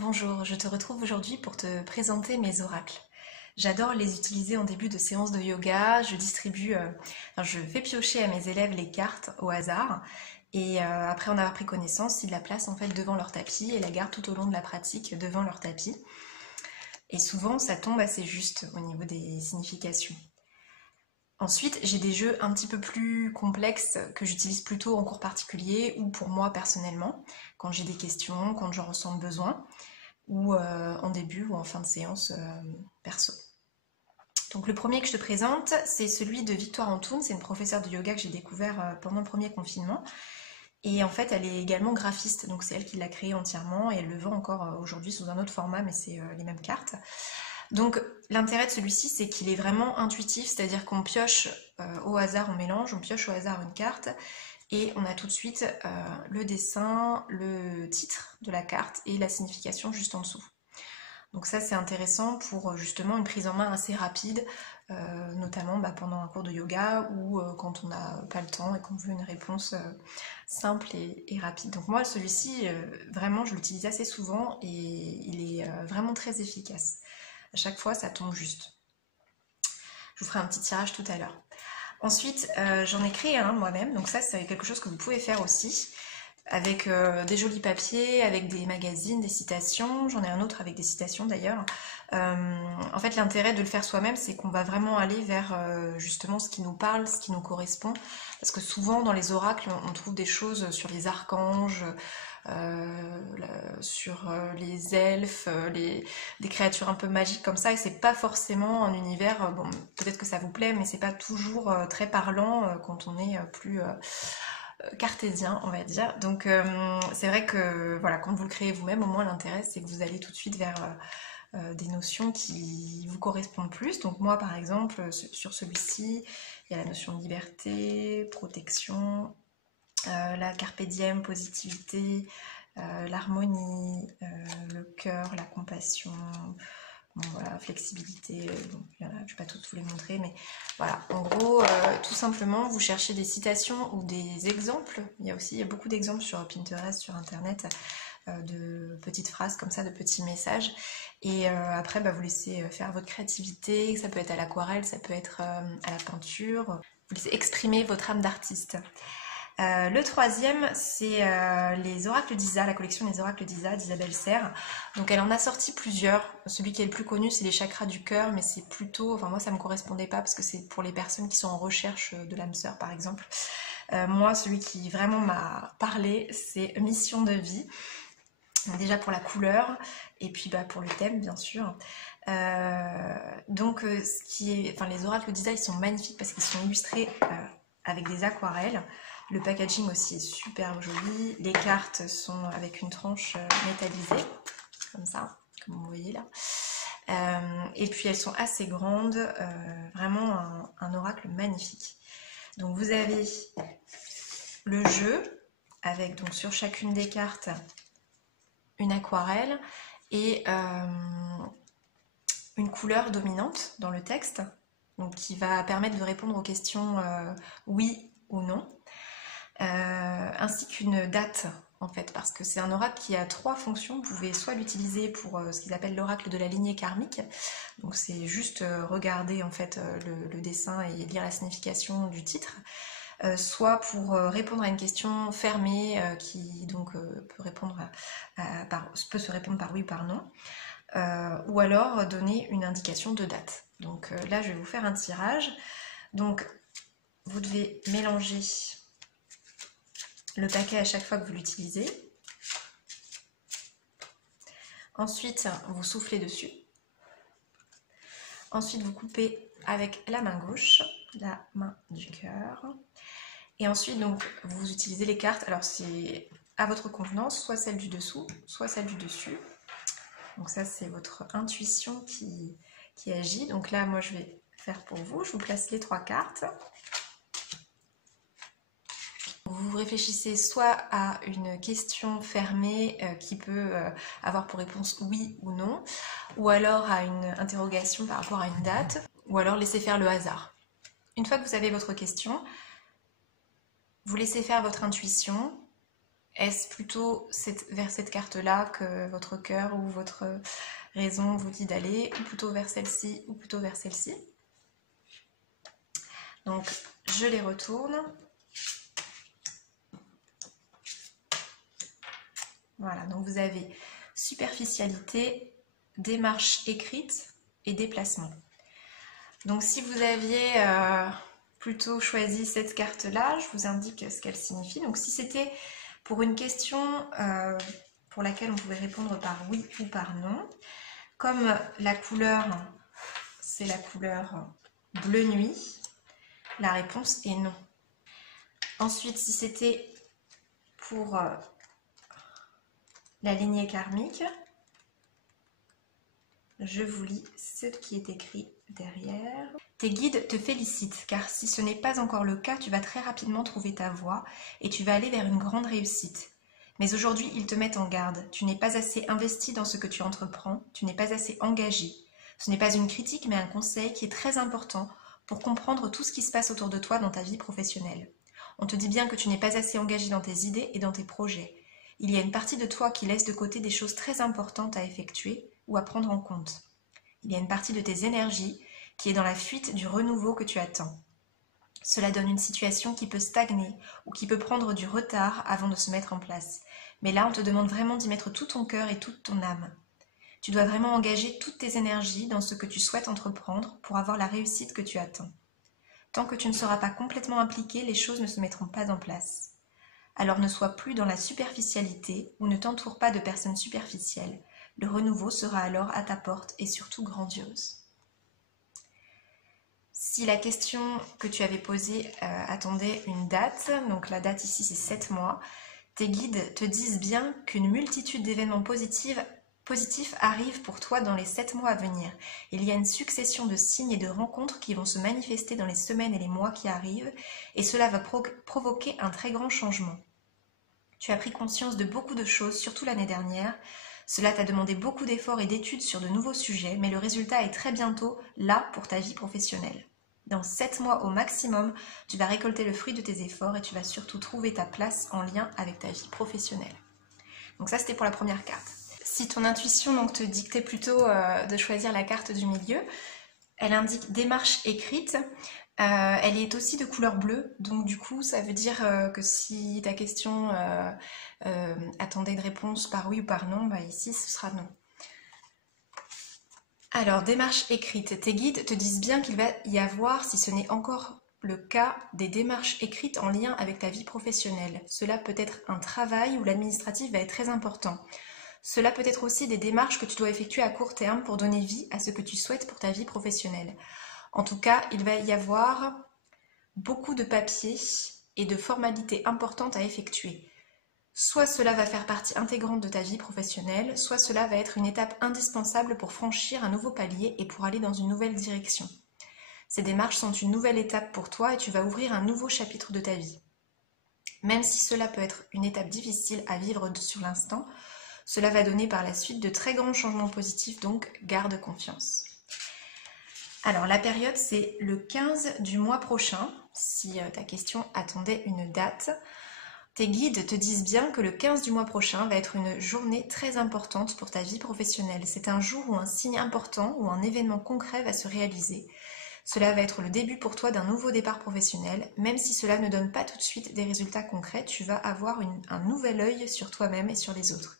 Bonjour, je te retrouve aujourd'hui pour te présenter mes oracles. J'adore les utiliser en début de séance de yoga. Je fais piocher à mes élèves les cartes au hasard et après en avoir pris connaissance, ils la placent en fait devant leur tapis et la gardent tout au long de la pratique devant leur tapis. Et souvent, ça tombe assez juste au niveau des significations. Ensuite, j'ai des jeux un petit peu plus complexes que j'utilise plutôt en cours particulier ou pour moi personnellement, quand j'ai des questions, quand j'en ressens le besoin ou en début ou en fin de séance perso. Donc le premier que je te présente, c'est celui de Victoire Antoun, c'est une professeure de yoga que j'ai découvert pendant le premier confinement. Et en fait, elle est également graphiste, donc c'est elle qui l'a créé entièrement et elle le vend encore aujourd'hui sous un autre format, mais c'est les mêmes cartes. Donc l'intérêt de celui-ci, c'est qu'il est vraiment intuitif, c'est-à-dire qu'on pioche au hasard, on mélange, on pioche au hasard une carte et on a tout de suite le dessin, le titre de la carte et la signification juste en dessous. Donc ça c'est intéressant pour justement une prise en main assez rapide, notamment pendant un cours de yoga ou quand on n'a pas le temps et qu'on veut une réponse simple et rapide. Donc moi celui-ci, vraiment je l'utilise assez souvent et il est vraiment très efficace. À chaque fois ça tombe juste. Je vous ferai un petit tirage tout à l'heure. Ensuite, j'en ai créé un moi-même, donc ça c'est quelque chose que vous pouvez faire aussi, avec des jolis papiers, avec des magazines, des citations. J'en ai un autre avec des citations d'ailleurs. En fait, l'intérêt de le faire soi-même, c'est qu'on va vraiment aller vers justement ce qui nous parle, ce qui nous correspond. Parce que souvent, dans les oracles, on trouve des choses sur les archanges, sur les elfes, des créatures un peu magiques comme ça, et c'est pas forcément un univers, bon, peut-être que ça vous plaît, mais c'est pas toujours très parlant quand on est plus cartésien, on va dire. Donc c'est vrai que voilà, quand vous le créez vous-même, au moins l'intérêt c'est que vous allez tout de suite vers des notions qui vous correspondent plus. Donc moi par exemple, sur celui-ci, il y a la notion de liberté, protection, la carpe diem, positivité, l'harmonie, le cœur, la compassion, bon, voilà, flexibilité, bon, je ne vais pas toutes vous les montrer, mais voilà, en gros, tout simplement, vous cherchez des citations ou des exemples. Il y a beaucoup d'exemples sur Pinterest, sur Internet, de petites phrases comme ça, de petits messages. Et après, vous laissez faire votre créativité, ça peut être à l'aquarelle, ça peut être à la peinture. Vous laissez exprimer votre âme d'artiste. Le troisième, c'est les oracles d'Isa, la collection des oracles d'Isa d'Isabelle Serre. Donc elle en a sorti plusieurs. Celui qui est le plus connu, c'est les chakras du cœur, mais c'est plutôt, enfin moi ça me correspondait pas parce que c'est pour les personnes qui sont en recherche de l'âme sœur par exemple. Moi, celui qui vraiment m'a parlé, c'est Mission de vie. Déjà pour la couleur et puis pour le thème bien sûr. Les oracles d'Isa, ils sont magnifiques parce qu'ils sont illustrés avec des aquarelles. Le packaging aussi est super joli. Les cartes sont avec une tranche métallisée, comme ça, comme vous voyez là. Et puis elles sont assez grandes, vraiment un oracle magnifique. Donc vous avez le jeu, avec donc sur chacune des cartes une aquarelle et une couleur dominante dans le texte, donc qui va permettre de répondre aux questions oui ou non. Ainsi qu'une date en fait, parce que c'est un oracle qui a trois fonctions. Vous pouvez soit l'utiliser pour ce qu'ils appellent l'oracle de la lignée karmique, donc c'est juste regarder en fait le dessin et lire la signification du titre, soit pour répondre à une question fermée qui donc peut se répondre par oui ou par non, ou alors donner une indication de date. Donc là je vais vous faire un tirage. Donc vous devez mélanger le paquet à chaque fois que vous l'utilisez. Ensuite, vous soufflez dessus. Ensuite, vous coupez avec la main gauche, la main du cœur. Et ensuite, donc, vous utilisez les cartes. Alors, c'est à votre convenance, soit celle du dessous, soit celle du dessus. Donc ça, c'est votre intuition qui agit. Donc là, moi, je vais faire pour vous. Je vous place les trois cartes. Vous réfléchissez soit à une question fermée qui peut avoir pour réponse oui ou non, ou alors à une interrogation par rapport à une date, ou alors laissez faire le hasard. Une fois que vous avez votre question, vous laissez faire votre intuition Est-ce plutôt vers cette carte-là que votre cœur ou votre raison vous dit d'aller, ou plutôt vers celle-ci, ou plutôt vers celle-ci? Donc, je les retourne. Voilà, donc vous avez superficialité, démarche écrite et déplacement. Donc si vous aviez plutôt choisi cette carte-là, je vous indique ce qu'elle signifie. Donc si c'était pour une question pour laquelle on pouvait répondre par oui ou par non, comme la couleur, c'est la couleur bleu nuit, la réponse est non. Ensuite, si c'était pour la lignée karmique, je vous lis ce qui est écrit derrière. Tes guides te félicitent, car si ce n'est pas encore le cas, tu vas très rapidement trouver ta voie et tu vas aller vers une grande réussite. Mais aujourd'hui, ils te mettent en garde. Tu n'es pas assez investi dans ce que tu entreprends, tu n'es pas assez engagé. Ce n'est pas une critique, mais un conseil qui est très important pour comprendre tout ce qui se passe autour de toi dans ta vie professionnelle. On te dit bien que tu n'es pas assez engagé dans tes idées et dans tes projets. Il y a une partie de toi qui laisse de côté des choses très importantes à effectuer ou à prendre en compte. Il y a une partie de tes énergies qui est dans la fuite du renouveau que tu attends. Cela donne une situation qui peut stagner ou qui peut prendre du retard avant de se mettre en place. Mais là, on te demande vraiment d'y mettre tout ton cœur et toute ton âme. Tu dois vraiment engager toutes tes énergies dans ce que tu souhaites entreprendre pour avoir la réussite que tu attends. Tant que tu ne seras pas complètement impliqué, les choses ne se mettront pas en place. Alors ne sois plus dans la superficialité ou ne t'entoure pas de personnes superficielles. Le renouveau sera alors à ta porte et surtout grandiose. Si la question que tu avais posée attendait une date, donc la date ici c'est 7 mois, tes guides te disent bien qu'une multitude d'événements positifs arrivent pour toi dans les 7 mois à venir. Il y a une succession de signes et de rencontres qui vont se manifester dans les semaines et les mois qui arrivent, et cela va provoquer un très grand changement. Tu as pris conscience de beaucoup de choses, surtout l'année dernière. Cela t'a demandé beaucoup d'efforts et d'études sur de nouveaux sujets, mais le résultat est très bientôt là pour ta vie professionnelle. Dans 7 mois au maximum, tu vas récolter le fruit de tes efforts et tu vas surtout trouver ta place en lien avec ta vie professionnelle. Donc ça, c'était pour la première carte. Si ton intuition donc, te dictait plutôt de choisir la carte du milieu, elle indique démarche écrite. Elle est aussi de couleur bleue, donc du coup ça veut dire que si ta question attendait une réponse par oui ou par non, bah ici ce sera non. Alors, démarche écrite. Tes guides te disent bien qu'il va y avoir, si ce n'est encore le cas, des démarches écrites en lien avec ta vie professionnelle. Cela peut être un travail où l'administratif va être très important. Cela peut être aussi des démarches que tu dois effectuer à court terme pour donner vie à ce que tu souhaites pour ta vie professionnelle. En tout cas, il va y avoir beaucoup de papiers et de formalités importantes à effectuer. Soit cela va faire partie intégrante de ta vie professionnelle, soit cela va être une étape indispensable pour franchir un nouveau palier et pour aller dans une nouvelle direction. Ces démarches sont une nouvelle étape pour toi et tu vas ouvrir un nouveau chapitre de ta vie. Même si cela peut être une étape difficile à vivre sur l'instant, cela va donner par la suite de très grands changements positifs, donc garde confiance. Alors la période c'est le 15 du mois prochain, si ta question attendait une date. Tes guides te disent bien que le 15 du mois prochain va être une journée très importante pour ta vie professionnelle. C'est un jour où un signe important ou un événement concret va se réaliser. Cela va être le début pour toi d'un nouveau départ professionnel. Même si cela ne donne pas tout de suite des résultats concrets, tu vas avoir un nouvel œil sur toi-même et sur les autres.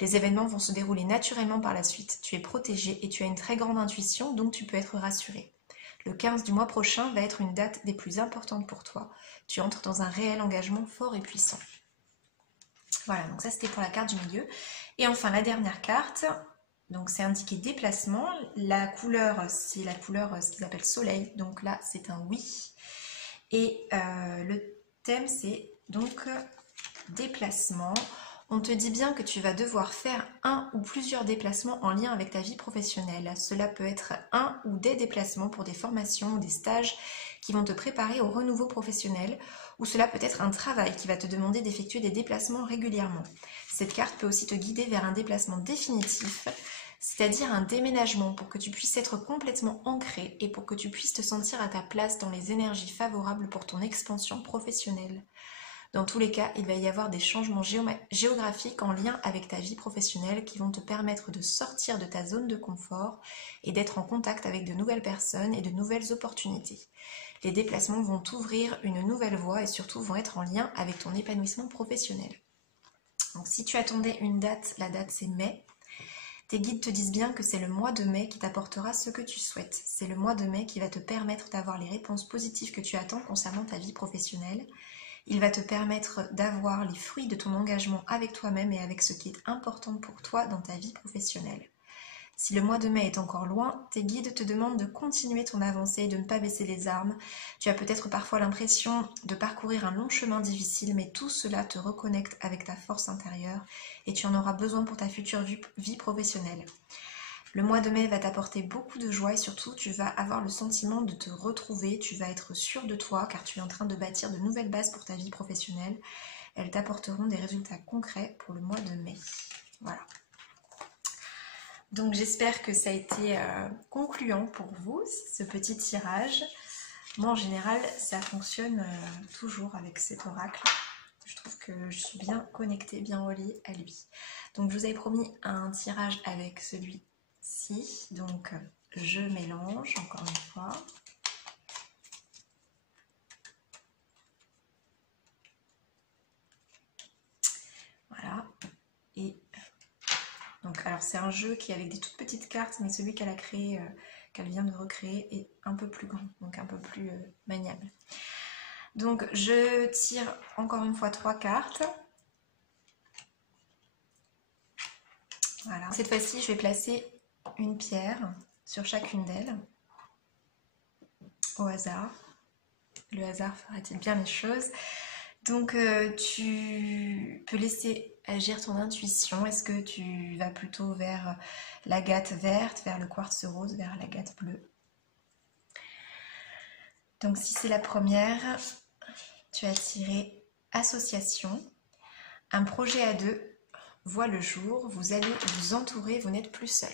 Les événements vont se dérouler naturellement par la suite. Tu es protégé et tu as une très grande intuition, donc tu peux être rassuré. Le 15 du mois prochain va être une date des plus importantes pour toi. Tu entres dans un réel engagement fort et puissant. Voilà, donc ça c'était pour la carte du milieu. Et enfin la dernière carte, donc c'est indiqué déplacement. La couleur, c'est la couleur, ce qu'ils appellent soleil. Donc là c'est un oui. Et le thème c'est donc déplacement. On te dit bien que tu vas devoir faire un ou plusieurs déplacements en lien avec ta vie professionnelle. Cela peut être un ou des déplacements pour des formations ou des stages qui vont te préparer au renouveau professionnel, ou cela peut être un travail qui va te demander d'effectuer des déplacements régulièrement. Cette carte peut aussi te guider vers un déplacement définitif, c'est-à-dire un déménagement pour que tu puisses être complètement ancré et pour que tu puisses te sentir à ta place dans les énergies favorables pour ton expansion professionnelle. Dans tous les cas, il va y avoir des changements géographiques en lien avec ta vie professionnelle qui vont te permettre de sortir de ta zone de confort et d'être en contact avec de nouvelles personnes et de nouvelles opportunités. Les déplacements vont t'ouvrir une nouvelle voie et surtout vont être en lien avec ton épanouissement professionnel. Donc si tu attendais une date, la date c'est mai. Tes guides te disent bien que c'est le mois de mai qui t'apportera ce que tu souhaites. C'est le mois de mai qui va te permettre d'avoir les réponses positives que tu attends concernant ta vie professionnelle. Il va te permettre d'avoir les fruits de ton engagement avec toi-même et avec ce qui est important pour toi dans ta vie professionnelle. Si le mois de mai est encore loin, tes guides te demandent de continuer ton avancée et de ne pas baisser les armes. Tu as peut-être parfois l'impression de parcourir un long chemin difficile, mais tout cela te reconnecte avec ta force intérieure et tu en auras besoin pour ta future vie professionnelle. Le mois de mai va t'apporter beaucoup de joie et surtout tu vas avoir le sentiment de te retrouver, tu vas être sûr de toi car tu es en train de bâtir de nouvelles bases pour ta vie professionnelle. Elles t'apporteront des résultats concrets pour le mois de mai. Voilà. Donc j'espère que ça a été concluant pour vous, ce petit tirage. Moi en général, ça fonctionne toujours avec cet oracle. Je trouve que je suis bien connectée, bien reliée à lui. Donc je vous avais promis un tirage avec celui-ci. Donc je mélange encore une fois. Voilà. Et donc, alors c'est un jeu qui est avec des toutes petites cartes, mais celui qu'elle a créé, qu'elle vient de recréer, est un peu plus grand, donc un peu plus maniable. Donc je tire encore une fois 3 cartes. Voilà. Cette fois-ci, je vais placer une pierre sur chacune d'elles, au hasard. Le hasard fera-t-il bien les choses? Donc tu peux laisser agir ton intuition. Est-ce que tu vas plutôt vers l'agate verte, vers le quartz rose, vers l'agate bleue? Donc si c'est la première, tu as tiré association. Un projet à deux voit le jour, vous allez vous entourer, vous n'êtes plus seul.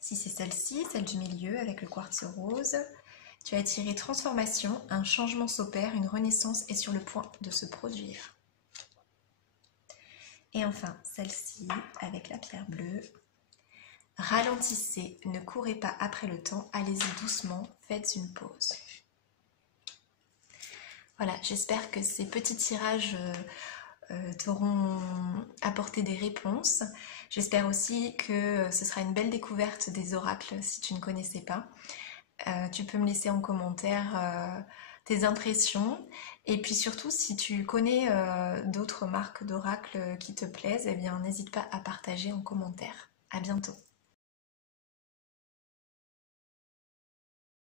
Si c'est celle-ci, celle du milieu avec le quartz rose, tu as tiré transformation, un changement s'opère, une renaissance est sur le point de se produire. Et enfin, celle-ci avec la pierre bleue. Ralentissez, ne courez pas après le temps, allez-y doucement, faites une pause. Voilà, j'espère que ces petits tirages t'auront apporté des réponses. J'espère aussi que ce sera une belle découverte des oracles si tu ne connaissais pas. Tu peux me laisser en commentaire tes impressions et puis surtout si tu connais d'autres marques d'oracles qui te plaisent, eh bien n'hésite pas à partager en commentaire. À bientôt.